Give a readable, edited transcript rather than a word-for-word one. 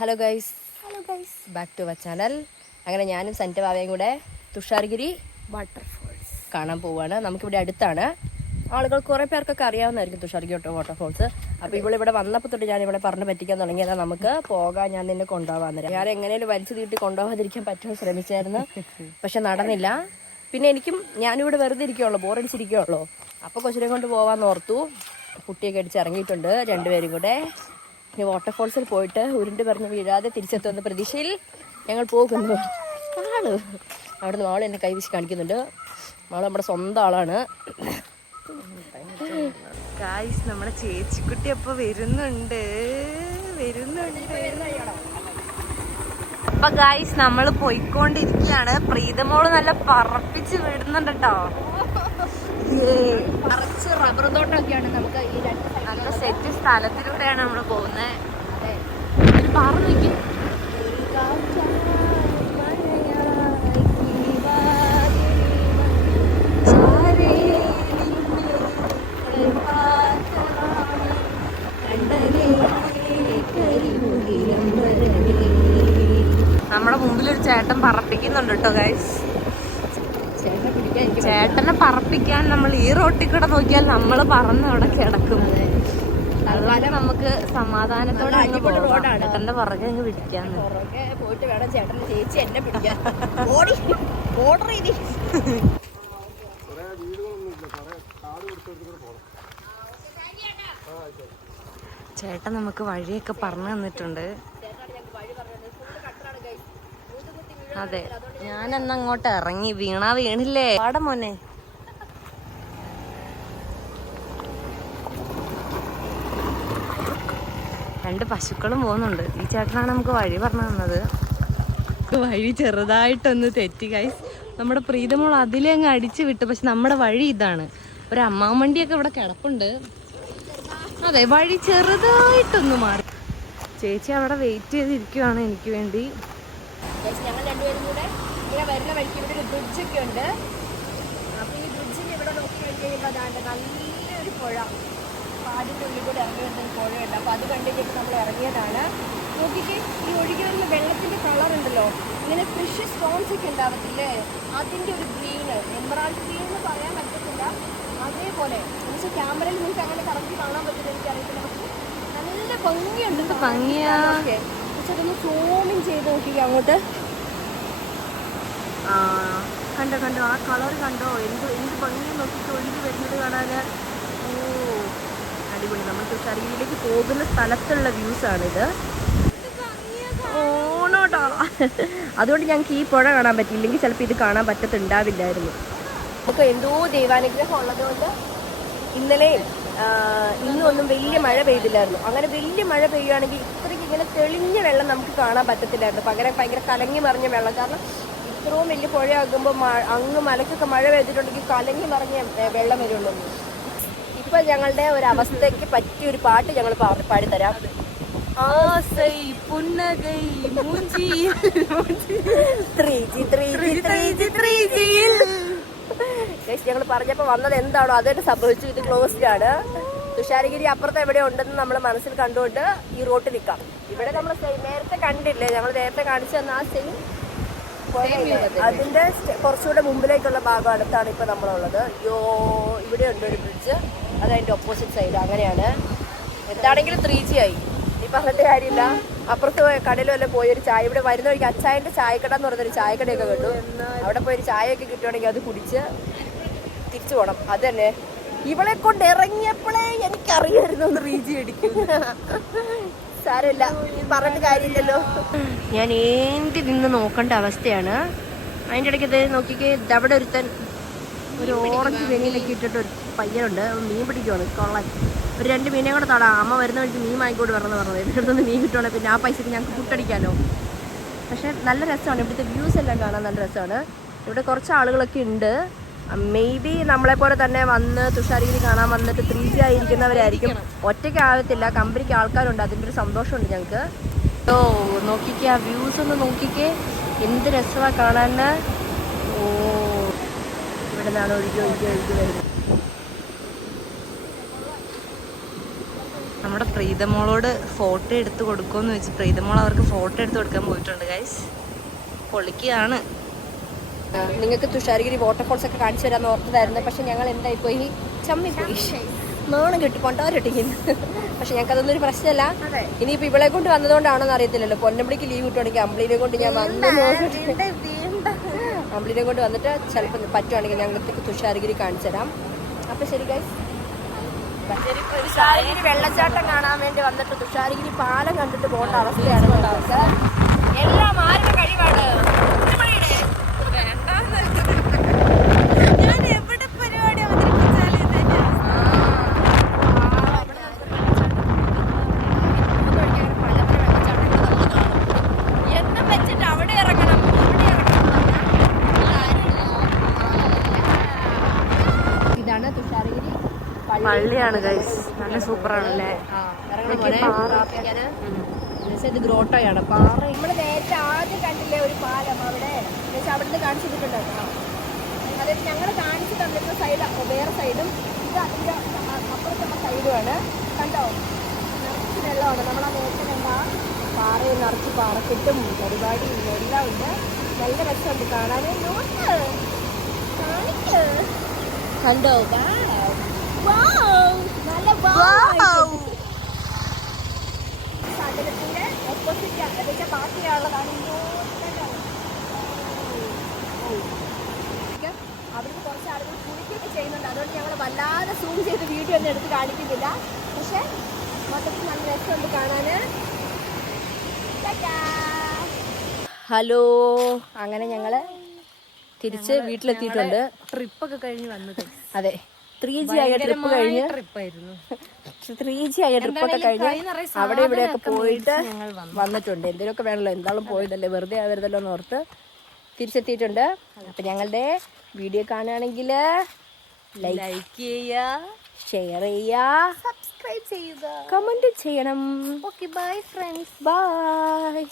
Hello guys back to our channel. അങ്ങനെ ഞാനും സൻറ്റ ബാവയും കൂടെ തുഷാരഗിരി വാട്ടർഫോൾസ് കാണാൻ പോവുകയാണ്. നമുക്കിവിടെ അടുത്താണ്. ആളുകൾ കുറേ പേർക്കൊക്കെ അറിയാവുന്നതായിരിക്കും തുഷാരഗിരി വാട്ടർഫോൾസ്. അപ്പോൾ ഇവിടെ വന്നപ്പോൾ തൊട്ട് ഞാൻ ഇവിടെ പറഞ്ഞ് പറ്റിക്കാൻ തുടങ്ങിയതാ, നമുക്ക് പോകാൻ, ഞാൻ നിന്നെ കൊണ്ടുപോകാൻ. ഞാൻ എങ്ങനെയും വലിച്ചു തീട്ടി കൊണ്ടുപോകാതിരിക്കാൻ പറ്റുമെന്ന് ശ്രമിച്ചായിരുന്നു, പക്ഷെ നടന്നില്ല. പിന്നെ ഞാനിവിടെ വെറുതെ ഇരിക്കുകയുള്ളൂ, ബോറടിച്ചിരിക്കുകയുള്ളൂ. അപ്പോൾ കൊച്ചിനെ കൊണ്ട് പോകാമെന്ന് ഓർത്തു. കുട്ടിയൊക്കെ അടിച്ച് ഇറങ്ങിയിട്ടുണ്ട് രണ്ടുപേരും കൂടെ. ഇനി വാട്ടർഫോൾസിൽ പോയിട്ട് ഉരുണ്ട് പറഞ്ഞ് വീഴാതെ തിരിച്ചെത്തുന്ന പ്രതീക്ഷയിൽ ഞങ്ങൾ പോകുന്നു. ആള് അവിടുന്ന് ആൾ എന്നെ കൈവശം കാണിക്കുന്നുണ്ട്. ആൾ നമ്മുടെ സ്വന്തം ആളാണ്. ഗായ്സ്, നമ്മുടെ ചേച്ചിക്കുട്ടി അപ്പൊ വരുന്നുണ്ട്. അപ്പൊ ഗായ്സ്, നമ്മള് പോയിക്കൊണ്ടിരിക്കുകയാണ്. പ്രീതമോള് നല്ല പറപ്പിച്ച് വിടുന്നുണ്ട് കേട്ടോ. റബ്ബർ തോട്ടമൊക്കെയാണ്. നമുക്ക് ഈ നല്ല സെറ്റ് സ്ഥലത്തിലൂടെയാണ് നമ്മള് പോകുന്നത്. പറഞ്ഞു നമ്മുടെ മുമ്പിലൊരു ചേട്ടൻ പറപ്പിക്കുന്നുണ്ട് കേട്ടോ ഗൈസ്. ചേട്ടനെ പറപ്പിക്കാൻ നമ്മൾ ഈ റോട്ടിൽ കൂടെ നോക്കിയാൽ നമ്മള് പറന്ന് അവിടെ കിടക്കും. അതുപോലെ നമുക്ക് സമാധാനത്തോടെ ചേട്ടന്റെ പുറകെ അങ്ങ് പിടിക്കാന്ന് പോയിട്ട് വേണം ചേട്ടന് ചേച്ചി എന്നെ പിടിക്കാൻ. ചേട്ടൻ നമുക്ക് വഴിയൊക്കെ പറഞ്ഞു തന്നിട്ടുണ്ട്. അതെ, ഞാനെന്നാ അങ്ങോട്ട് ഇറങ്ങി. വീണില്ലേ പാടം മോനെ. രണ്ട് പശുക്കളും പോകുന്നുണ്ട്. ഈ ചേട്ടനാണ് നമുക്ക് വഴി പറഞ്ഞു തന്നത്. വഴി ചെറുതായിട്ടൊന്ന് തെറ്റി ഗൈസ്. നമ്മുടെ പ്രീതമോൾ അതിലേ അങ്ങ് അടിച്ചു വിട്ടു. പക്ഷെ നമ്മുടെ വഴി ഇതാണ്. ഒരു അമ്മാവണ്ടിയൊക്കെ ഇവിടെ കിടപ്പുണ്ട്. അതെ, വഴി ചെറുതായിട്ടൊന്ന് മാറി. ചേച്ചി അവിടെ വെയിറ്റ് ചെയ്തിരിക്കുവാണ് എനിക്ക് വേണ്ടി. ഞങ്ങൾ രണ്ടുപേരും കൂടെ ഇങ്ങനെ വരുന്ന വഴിക്ക് ഇവിടെ ഒരു ബ്രിഡ്ജൊക്കെ ഉണ്ട്. അപ്പോൾ ഈ ബ്രിഡ്ജിൻ്റെ ഇവിടെ നോക്കി കഴിഞ്ഞ് കഴിയുമ്പോൾ നല്ലൊരു പുഴ, പാടിൻ്റെ ഉള്ളിൽ കൂടെ ഇറങ്ങി വരുന്നൊരു പുഴയുണ്ട്. അപ്പോൾ അത് കണ്ടിട്ട് നമ്മൾ ഇറങ്ങിയതാണ്. നോക്കിക്ക്, ഈ ഒഴുകി വരുന്ന വെള്ളത്തിൻ്റെ കളർ ഉണ്ടല്ലോ, ഇങ്ങനെ ഫിഷ് സ്റ്റോൺസ് ഒക്കെ ഉണ്ടാവത്തില്ലേ, അതിൻ്റെ ഒരു ഗ്രീന്, എമറാൾഡ് ഗ്രീൻ എന്ന് പറയാൻ പറ്റത്തില്ല, അതേപോലെ എന്നുവെച്ചാൽ ക്യാമറയിൽ നിങ്ങൾക്ക് അങ്ങനെ കറക്റ്റ് കാണാൻ പറ്റില്ല, എനിക്കറിയത്തില്ല. പക്ഷെ നല്ല ഭംഗിയുണ്ട്. ഭംഗിയൊക്കെ അതൊന്ന് സൂമിങ് ചെയ്ത് നോക്കി അങ്ങോട്ട്. കണ്ടോ ആ കളർ കണ്ടോ, എന്ത് ഭംഗി നോക്കിയിട്ട് ഒഴുകി വരുന്നത് കാണാൻ. ഓ അടിപൊളി. നമ്മൾ തുഷാരഗിരിയിലേക്ക് പോകുന്ന സ്ഥലത്തുള്ള വ്യൂസാണിത്. ഓണോട്ടോ, അതുകൊണ്ട് ഞങ്ങൾക്ക് ഈ പുഴ കാണാൻ പറ്റിയില്ലെങ്കിൽ ചിലപ്പോൾ ഇത് കാണാൻ പറ്റത്തുണ്ടാവില്ലായിരുന്നു. നമുക്ക് എന്തോ ദൈവാനുഗ്രഹം ഉള്ളതുകൊണ്ട് ഇന്നലെയും ഇന്നും ഒന്നും വലിയ മഴ പെയ്തില്ലായിരുന്നു. അങ്ങനെ വലിയ മഴ പെയ്യുകയാണെങ്കിൽ ഇത്രയ്ക്ക് ഇങ്ങനെ തെളിഞ്ഞ വെള്ളം നമുക്ക് കാണാൻ പറ്റത്തില്ലായിരുന്നു. പകരം ഭയങ്കര കലങ്ങി മറിഞ്ഞ വെള്ളം. കാരണം ഇത്രയും വലിയ പുഴയാകുമ്പോൾ അങ്ങ് മലക്കൊക്കെ മഴ പെയ്തിട്ടുണ്ടെങ്കിൽ കലങ്ങി മറിഞ്ഞ വെള്ളം വരുള്ളൂ. ഇപ്പം ഞങ്ങളുടെ ഒരു അവസ്ഥയ്ക്ക് പറ്റിയൊരു പാട്ട് ഞങ്ങൾ പാടിത്തരാം. ഞങ്ങൾ പറഞ്ഞപ്പോൾ വന്നത് എന്താണോ അത് തന്നെ സംഭവിച്ചു. ഇത് ക്ലോസ്ഡ് ആണ്. തുഷാരഗിരി അപ്പുറത്ത് എവിടെ ഉണ്ടെന്ന് നമ്മൾ മനസ്സിൽ കണ്ടുകൊണ്ട് ഈ റോട്ടിൽ നിൽക്കാം. ഇവിടെ നമ്മൾ നേരത്തെ കണ്ടില്ലേ, ഞങ്ങൾ നേരത്തെ കാണിച്ചു തന്ന ആ സെയിം അതിന്റെ കുറച്ചുകൂടെ മുമ്പിലേക്കുള്ള ഭാഗം അടുത്താണ് ഇപ്പൊ നമ്മളുള്ളത്. ഇവിടെ ഉണ്ട് ഒരു ബ്രിഡ്ജ്, അത് അതിന്റെ ഓപ്പോസിറ്റ് സൈഡ്. അങ്ങനെയാണ്. എന്താണെങ്കിലും 3G ആയി. ഈ പറഞ്ഞിട്ട് കാര്യമില്ല. അപ്പുറത്ത് കടയിലും എല്ലാം പോയി ഒരു ചായ, ഇവിടെ വരുന്ന വഴിക്ക് അച്ചായന്റെ ചായക്കട എന്ന് പറഞ്ഞൊരു ചായക്കടയൊക്കെ കണ്ടു. അവിടെ പോയി ഒരു ചായയൊക്കെ കിട്ടുവാണെങ്കിൽ അത് കുടിച്ച് തിരിച്ചു പോകണം. അത് തന്നെ. ഇവളെ കൊണ്ട് ഇറങ്ങിയപ്പോഴേ എനിക്കറിയായിരുന്നു ഒന്ന് 3G അടിക്കും. സാരമില്ല, പറഞ്ഞിട്ട് കാര്യമില്ലല്ലോ. ഞാൻ ഏന്തി നിന്ന് നോക്കേണ്ട അവസ്ഥയാണ്. അതിൻ്റെ ഇടയ്ക്ക് ഇത് നോക്കിക്കേ, അവിടെ ഒരു ഓറഞ്ച് വെനിയിലൊക്കെ ഇട്ടിട്ട് ഒരു പയ്യനുണ്ട്, മീൻ പിടിക്കുവാണ്. കൊള്ളാൻ ഒരു 2 മീനെ കൂടെ തടാം. അമ്മ വരുന്ന വഴിക്ക് മീൻ വാങ്ങിക്കോട്ട് പറഞ്ഞത് ഇതിനടുത്തൊന്ന് മീൻ കിട്ടുവാണെങ്കിൽ പിന്നെ ആ പൈസക്ക് ഞങ്ങൾക്ക് പുട്ടടിക്കാമല്ലോ. പക്ഷെ നല്ല രസമാണ്. ഇവിടുത്തെ വ്യൂസ് എല്ലാം കാണാൻ നല്ല രസമാണ്. ഇവിടെ കുറച്ച് ആളുകളൊക്കെ ഉണ്ട്. മേ ബി നമ്മളെപ്പോലെ തന്നെ വന്ന് തുഷാരഗിരി കാണാൻ വന്നിട്ട് 3G ആയിരിക്കുന്നവരായിരിക്കും. ഒറ്റയ്ക്കാകത്തില്ല, കമ്പനിക്ക് ആൾക്കാരുണ്ട്. അതിൻ്റെ ഒരു സന്തോഷമുണ്ട് ഞങ്ങൾക്ക്. ഓ നോക്കിക്കേ, ആ വ്യൂസ് ഒന്ന് നോക്കിക്കേ, എന്ത് രസമാണ് കാണാൻ. ഓ ഇവിടെ നിന്നാണ് ഒഴുകി വരുന്നത്. നമ്മുടെ പ്രീതമോളോട് ഫോട്ടോ എടുത്ത് കൊടുക്കുമെന്ന് വെച്ച് പ്രീതമോൾ അവർക്ക് ഫോട്ടോ എടുത്ത് കൊടുക്കാൻ പോയിട്ടുണ്ട് ഗൈസ്. പൊളിക്കുകയാണ്. നിങ്ങൾക്ക് തുഷാരഗിരി വാട്ടർഫോൾസ് ഒക്കെ കാണിച്ചു തരാൻ ഓർത്തതായിരുന്നു. പക്ഷെ ഞങ്ങൾ എന്തായിപ്പോയി, ചമ്മിപ്പോയി, നാണം കെട്ടി കൊണ്ടോരട്ടിക്കുന്നു. പക്ഷെ ഞങ്ങൾക്ക് അതൊന്നും ഒരു പ്രശ്നമല്ല. ഇനിയിപ്പോൾ ഇവളെ കൊണ്ട് വന്നതുകൊണ്ടാണോന്ന് അറിയത്തില്ലല്ലോ. പൊന്നമ്പിളിക്ക് ലീവ് കിട്ടുവാണെങ്കിൽ അമ്പിളിനെ കൊണ്ട് ഞാൻ വന്ന് നോക്കിയിട്ട് അമ്പിളിനെ കൊണ്ട് വന്നിട്ട് ചിലപ്പോൾ പറ്റുവാണെങ്കിൽ ഞങ്ങൾക്ക് തുഷാരഗിരി കാണിച്ചു തരാം. അപ്പം ശരി ഗൈസ്, തുഷാരഗിരി വെള്ളച്ചാട്ടം കാണാൻ വേണ്ടി വന്നിട്ട് തുഷാരഗിരി പാലം കണ്ടിട്ട് പോകേണ്ട അവസ്ഥയാണ്. എല്ലാം ആരുടെ കഴിവാണ്? ഞാൻ എവിടെ പരിപാടി അവതരിപ്പിച്ചാലും എന്നും വെച്ചിട്ട് അവിടെ ഇറങ്ങണം, ഇവിടെ ഇറങ്ങണം. ഇതാണ് തുഷാരഗിരി പള്ളിയാണ് ഗൈസ്. നല്ല സൂപ്പറാണല്ലേ. ഇത് ഗ്രോട്ടോയാണ്, പാറ. നമ്മൾ നേരത്തെ ആദ്യം കണ്ടില്ലേ ഒരു പാലം അവിടെ, അവിടുന്ന് കാണിച്ചിട്ടുണ്ടായിരുന്നു. അതായത് ഞങ്ങൾ കാണിച്ചു തന്നിരുന്ന സൈഡ് വേറെ സൈഡും ഇത് അതിൻ്റെ അപ്പുറത്തുള്ള സൈഡുമാണ്. കണ്ടോ, നിറച്ച് വെള്ളമാണ്. നമ്മൾ ആ നേരത്തെ കണ്ട പാറയിൽ നിറച്ച് പാറക്കെട്ടും പരിപാടിയും എല്ലാം ഉണ്ട്. നല്ല രസമുണ്ട് കാണാൻ. കണ്ടോ, നല്ല സകലത്തിന്റെ ഓപ്പോസിറ്റ് ബാക്കിയുള്ളതാണ്. അവിടുന്ന് കുറച്ച് ആളുകൾ കുളിക്കൊക്കെ ചെയ്യുന്നുണ്ട്. അതുകൊണ്ട് ഞങ്ങൾ വല്ലാതെ സൂം ചെയ്ത് വീഡിയോ ഒന്നും എടുത്ത് കാണിക്കുന്നില്ല. പക്ഷെ മൊത്തത്തിൽ നല്ല രസമുണ്ട് കാണാന്. ഹലോ, അങ്ങനെ ഞങ്ങള് തിരിച്ച് വീട്ടിലെത്തിയിട്ടുണ്ട്. ട്രിപ്പൊക്കെ കഴിഞ്ഞ് വന്നത്. അതെ, 3G ആയ ട്രിപ്പ് കഴിഞ്ഞ്, ട്രിപ്പായിരുന്നു. 3G ആയ ട്രിപ്പൊക്കെ കഴിഞ്ഞ് അവിടെ ഇവിടെയൊക്കെ പോയിട്ട് വന്നിട്ടുണ്ട്. എന്തെങ്കിലുമൊക്കെ വേണമല്ലോ, എന്താളും പോയതല്ലേ, വെറുതെ ആവരുതല്ലോ എന്ന് ഓർത്ത് തിരിച്ചെത്തിയിട്ടുണ്ട്. അപ്പം ഞങ്ങളുടെ വീഡിയോ കാണുകയാണെങ്കിൽ ലൈക്ക് ചെയ്യുക, ഷെയർ ചെയ്യുക, സബ്സ്ക്രൈബ് ചെയ്യുക, കമൻറ്റ് ചെയ്യണം. Okay, bye friends, by.